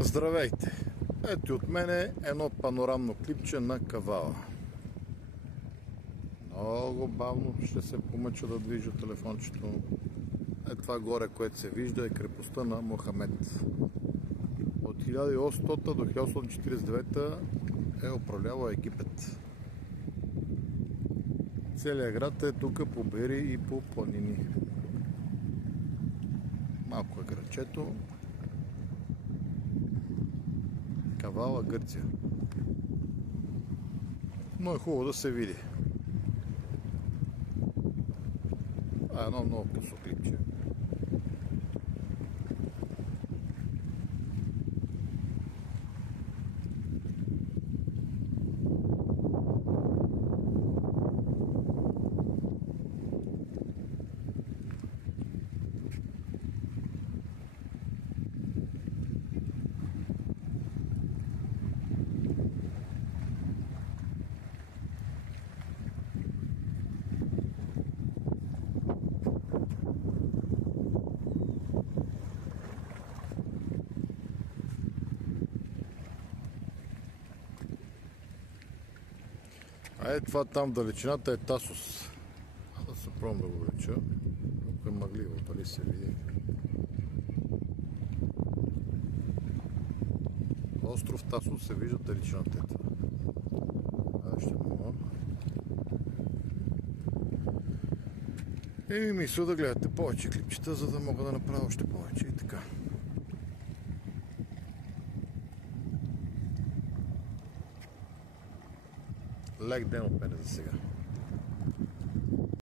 Здравейте! Ето от мене едно панорамно клипче на Кавала. Много бавно ще се помъча да движа телефончето. Това горе, което се вижда, е крепостта на Мохамед. От 1800 до 1849 е управлявал Египет. Целият град е тук по бери и по планини. Малко е градчето. Кавала, Гърция. Но е хубаво да се види. Едно много късо клипче. Това там в далечината е Тасос. Да се пробвам да го увелича. Тук е мъгливо, дали се види. Остров Тасос се вижда далечината е това. Ще мога. И мисля да гледате повече клипчета, за да мога да направя още повече и така. Лек ден от мене за сега.